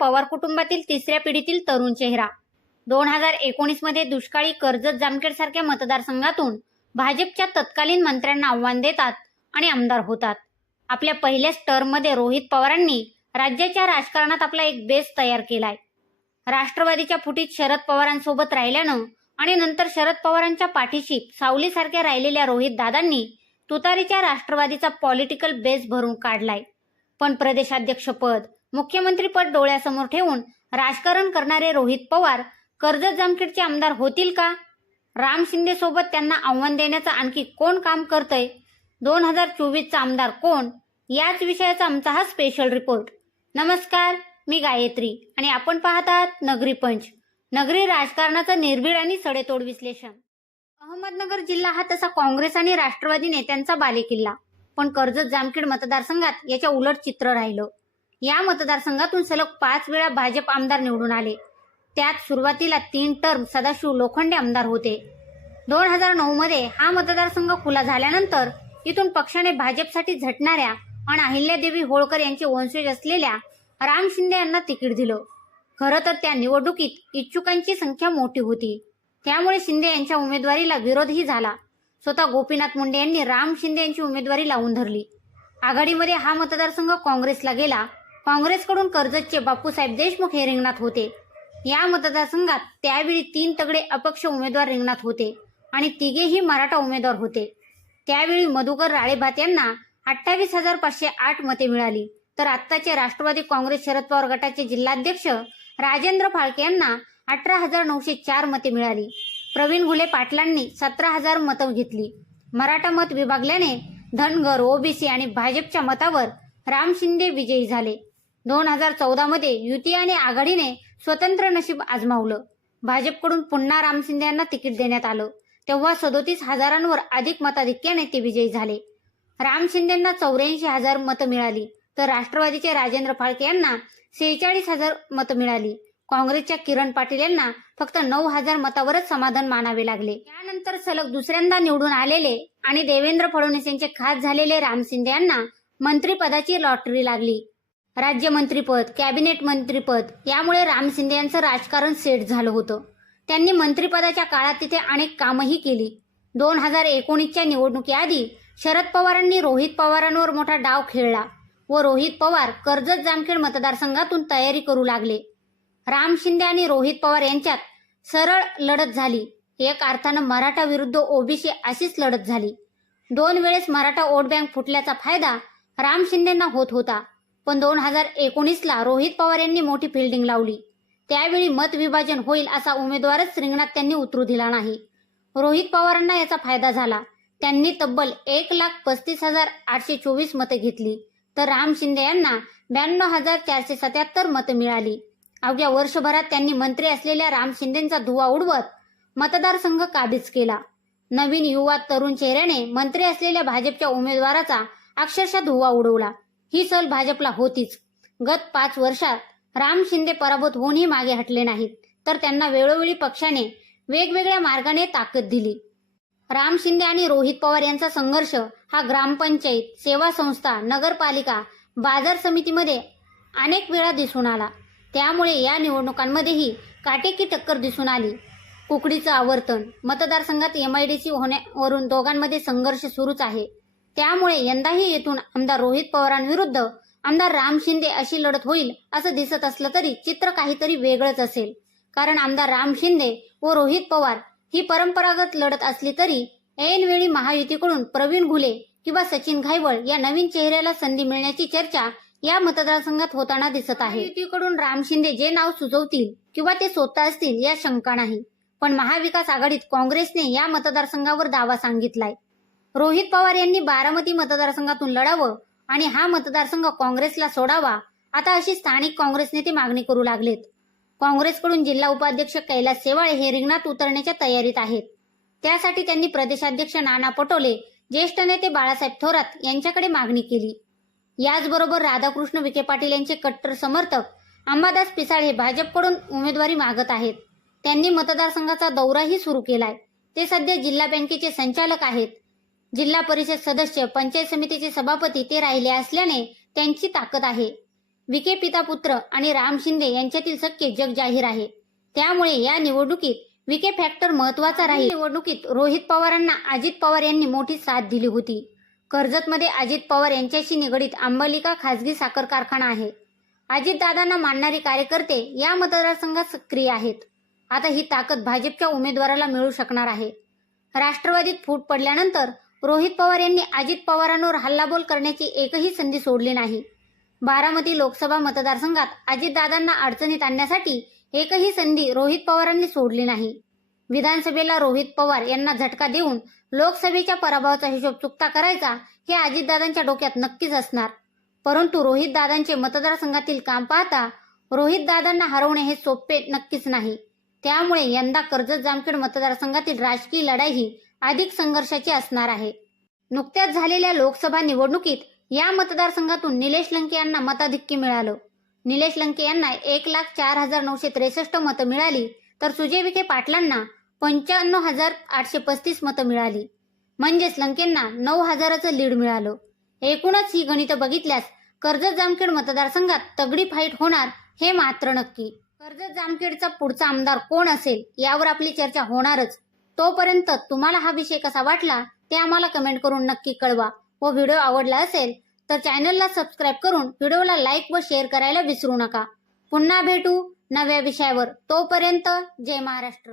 पवार कुटुंबातील तिसऱ्या पिढीतील तरुण चेहरा. दोन हजार एकोणीसमध्ये दुष्काळी कर्जत जामखेड सारख्या मतदारसंघातून भाजपच्या तत्कालीन मंत्र्यांना आव्हान देतात आणि आमदार होतात. आपल्या पहिल्याच टर्ममध्ये रोहित पवारांनी राज्याच्या राजकारणात आपला एक बेस तयार केलाय. राष्ट्रवादीच्या फुटीत शरद पवारांसोबत राहिल्यानं आणि नंतर शरद पवारांच्या पाठीशी सावलीसारख्या राहिलेल्या रोहित दादांनी तुतारीच्या राष्ट्रवादीचा पॉलिटिकल बेस भरून काढलाय. पण प्रदेशाध्यक्षपद मुख्यमंत्रीपद डोळ्यासमोर ठेवून राजकारण करणारे रोहित पवार कर्जत जामखेडचे आमदार होतील का? राम शिंदे सोबत त्यांना आव्हान देण्याचं आणखी कोण काम करतंय? दोन हजार चोवीसचा आमदार कोण? याच विषयाचा आमचा हा स्पेशल रिपोर्ट नमस्कार मी गायत्री आणि आपण पाहत आहात नगरी पंच. नगरी राजकारणाचं निर्भीड आणि सडेतोड विश्लेषण. अहमदनगर जिल्हा हा तसा काँग्रेस आणि राष्ट्रवादी नेत्यांचा बालेकिल्ला. पण कर्जत जामखेड मतदारसंघात याच्या उलट चित्र राहिलं. या मतदारसंघातून सलग पाच वेळा भाजप आमदार निवडून आले. त्यात सुरुवातीला तीन टर्म सदाशिव लोखंडे आमदार होते. दोन हजार नऊ मध्ये हा मतदारसंघ खुला झाल्यानंतर इथून पक्षाने भाजपसाठी झटणाऱ्या आणि अहिल्यादेवी होळकर यांचे वंशज असलेल्या राम शिंदे यांना तिकीट दिलं. खरं तर त्या निवडणुकीत इच्छुकांची संख्या मोठी होती. त्यामुळे शिंदे यांच्या उमेदवारीला विरोधही झाला. स्वतः गोपीनाथ मुंडे यांनी राम शिंदे यांची उमेदवारी लावून धरली. आघाडीमध्ये हा मतदारसंघ काँग्रेसला गेला. काँग्रेसकडून कर्जतचे बापूसाहेब देशमुख हे रिंगणात होते. या मतदारसंघात त्यावेळी तीन तगडे अपक्ष उमेदवार रिंगणात होते आणि तिघेही मराठा उमेदवार होते. त्यावेळी मधुकर राळेभात यांना अठ्ठावीस हजार पाचशे आठ मते मिळाली. तर आत्ताचे राष्ट्रवादी काँग्रेस शरद पवार गटाचे जिल्हाध्यक्ष राजेंद्र फाळके यांना अठरा हजार नऊशे चार मते मिळाली. प्रवीण घुले पाटलांनी सतरा हजार मतं घेतली. मराठा मत विभागल्याने धनगर ओबीसी आणि भाजपच्या मतावर राम शिंदे विजयी झाले. दोन हजार चौदा मध्ये युती आणि आघाडीने स्वतंत्र नशीब आजमावलं. भाजपकडून पुन्हा राम शिंदे यांना तिकीट देण्यात आलं. तेव्हा सदोतीस हजारांवर अधिक मताधिक्याने ते विजयी झाले. राम शिंदेना चौऱ्याऐंशी हजार मतं मिळाली तर राष्ट्रवादीचे राजेंद्र फाळके यांना सेहेचाळीस हजार मतं मिळाली. काँग्रेसच्या किरण पाटील यांना फक्त नऊ हजार मतावरच समाधान मानावे लागले. त्यानंतर सलग दुसऱ्यांदा निवडून आलेले आणि देवेंद्र फडणवीस यांचे खास झालेले राम शिंदे यांना मंत्रिपदाची लॉटरी लागली. राज्यमंत्रीपद कॅबिनेट मंत्रीपद यामुळे राम शिंदे यांचं राजकारण सेट झालं होतं. त्यांनी मंत्रिपदाच्या काळात तिथे अनेक कामही केली. दोन हजार एकोणीसच्या निवडणुकीआधी शरद पवारांनी रोहित पवारांवर मोठा डाव खेळला व रोहित पवार कर्जत जामखेड मतदारसंघातून तयारी करू लागले. राम शिंदे आणि रोहित पवार यांच्यात सरळ लढत झाली. एक अर्थानं मराठा विरुद्ध ओबीसी अशीच लढत झाली. दोन वेळेस मराठा वोट बँक फुटल्याचा फायदा राम शिंदेना होत होता. पण दोन हजार एकोणीसला रोहित पवार यांनी मोठी फिल्डिंग लावली. त्यावेळी मत विभाजन होईल असा उमेदवारच रिंगणात त्यांनी उतरू दिला नाही. रोहित पवारांना याचा फायदा झाला. त्यांनी तब्बल एक लाख पस्तीस हजार आठशे चोवीस मतं घेतली. तर राम शिंदे यांना ब्याण्णव हजार चारशे सत्याहत्तर मतं मिळाली. अवघ्या वर्षभरात त्यांनी मंत्री असलेल्या राम शिंदेचा धुवा उडवत मतदारसंघ काबीज केला. नवीन युवा तरुण चेहऱ्याने मंत्री असलेल्या भाजपच्या उमेदवाराचा अक्षरशः धुवा उडवला. ही सल भाजपला होतीच. गत पाच वर्षात राम शिंदे पराभूत होऊनही मागे हटले नाहीत तर त्यांना वेळोवेळी पक्षाने वेगवेगळ्या मार्गाने ताकद दिली. राम शिंदे आणि रोहित पवार यांचा संघर्ष हा ग्रामपंचायत सेवा संस्था नगरपालिका बाजार समितीमध्ये अनेक वेळा दिसून आला. त्यामुळे या निवडणुकांमध्येही काटेकी टक्कर दिसून आली. कुकडीचं आवर्तन मतदारसंघात एम आय डी सी होण्यावरून दोघांमध्ये संघर्ष सुरूच आहे. त्यामुळे यंदाही येथून आमदार रोहित पवारांविरुद्ध आमदार राम शिंदे अशी लढत होईल असं दिसत असलं तरी चित्र काहीतरी वेगळंच असेल. कारण आमदार राम शिंदे व रोहित पवार ही परंपरागत लढत असली तरी ऐनवेळी महायुतीकडून प्रवीण घुले किंवा सचिन घायवळ या नवीन चेहऱ्याला संधी मिळण्याची चर्चा या मतदारसंघात होताना दिसत आहे. युतीकडून राम शिंदे जे नाव सुचवतील किंवा ते स्वतः असतील या शंका नाही. पण महाविकास आघाडीत काँग्रेसने या मतदारसंघावर दावा सांगितलाय. रोहित पवार यांनी बारामती मतदारसंघातून लढावं आणि हा मतदारसंघ काँग्रेसला सोडावा. आता अशी स्थानिक काँग्रेस नेते मागणी करू लागलेत. काँग्रेसकडून जिल्हा उपाध्यक्ष कैलास सेवाळे हे रिंगणात उतरण्याच्या तयारीत आहेत. त्यासाठी त्यांनी प्रदेशाध्यक्ष नाना पटोले ज्येष्ठ नेते बाळासाहेब थोरात यांच्याकडे मागणी केली. याचबरोबर राधाकृष्ण विखे पाटील यांचे कट्टर समर्थक अंबादास पिसाळ हे भाजपकडून उमेदवारी मागत आहेत. त्यांनी मतदारसंघाचा दौराही सुरू केलाय. ते सध्या जिल्हा बँकेचे संचालक आहेत. जिल्हा परिषद सदस्य पंचायत समितीचे सभापती ते राहिले असल्याने त्यांची ताकद आहे. विखे पिता पुत्र आणि राम शिंदे यांच्यातील सख्य जग जाहीर आहे. त्यामुळे या निवडणुकीत विखे फॅक्टर महत्त्वाचा राहील. निवडणुकीत रोहित पवारांना अजित पवार यांनी मोठी साथ दिली होती. कर्जतमध्ये अजित पवार यांच्याशी निगडीत आंबलिका खासगी साखर कारखाना आहे. अजितदादांना मानणारे कार्यकर्ते या मतदारसंघात सक्रिय आहेत. आता ही ताकद भाजपच्या उमेदवाराला मिळू शकणार आहे. राष्ट्रवादीत फूट पडल्यानंतर रोहित पवार यांनी अजित पवारांवर हल्लाबोल करण्याची एकही संधी सोडली नाही. बारामती लोकसभा मतदारसंघात अजितदादांना अडचणीत आणण्यासाठी एकही संधी रोहित पवारांनी सोडली नाही. विधानसभेला रोहित पवार यांना झटका देऊन लोकसभेच्या पराभवाचा हिशोब चुकता करायचा हे अजितदादांच्या डोक्यात नक्कीच असणार. परंतु रोहित दादांचे मतदारसंघातील काम पाहता रोहित दादांना हरवणे हे सोपे नक्कीच नाही. त्यामुळे यंदा कर्जत जामखेड मतदारसंघातील राजकीय लढाई ही अधिक संघर्षाची असणार आहे. नुकत्याच झालेल्या लोकसभा निवडणुकीत या मतदारसंघातून निलेश लंके यांना मताधिक्य मिळालं. निलेश लंके यांना एक लाख चार हजार नऊशे त्रेसष्ट मतं मिळाली. तर सुजय विखे पाटलांना पंच्याण्णव हजार आठशे पस्तीस मतं मिळाली. म्हणजेच लंकेंना नऊ हजाराचं लीड मिळालं. एकूणच ही गणितं बघितल्यास कर्जत जामखेड मतदारसंघात तगडी फाईट होणार हे मात्र नक्की. कर्जत जामखेडचा पुढचा आमदार कोण असेल यावर आपली चर्चा होणारच. तोपर्यंत तुम्हाला हा विषय कसा वाटला ते आम्हाला कमेंट करून नक्की कळवा व व्हिडिओ आवडला असेल तर चॅनलला सबस्क्राईब करून व्हिडिओला लाईक व शेअर करायला विसरू नका. पुन्हा भेटू नव्या विषयावर. तोपर्यंत जय महाराष्ट्र.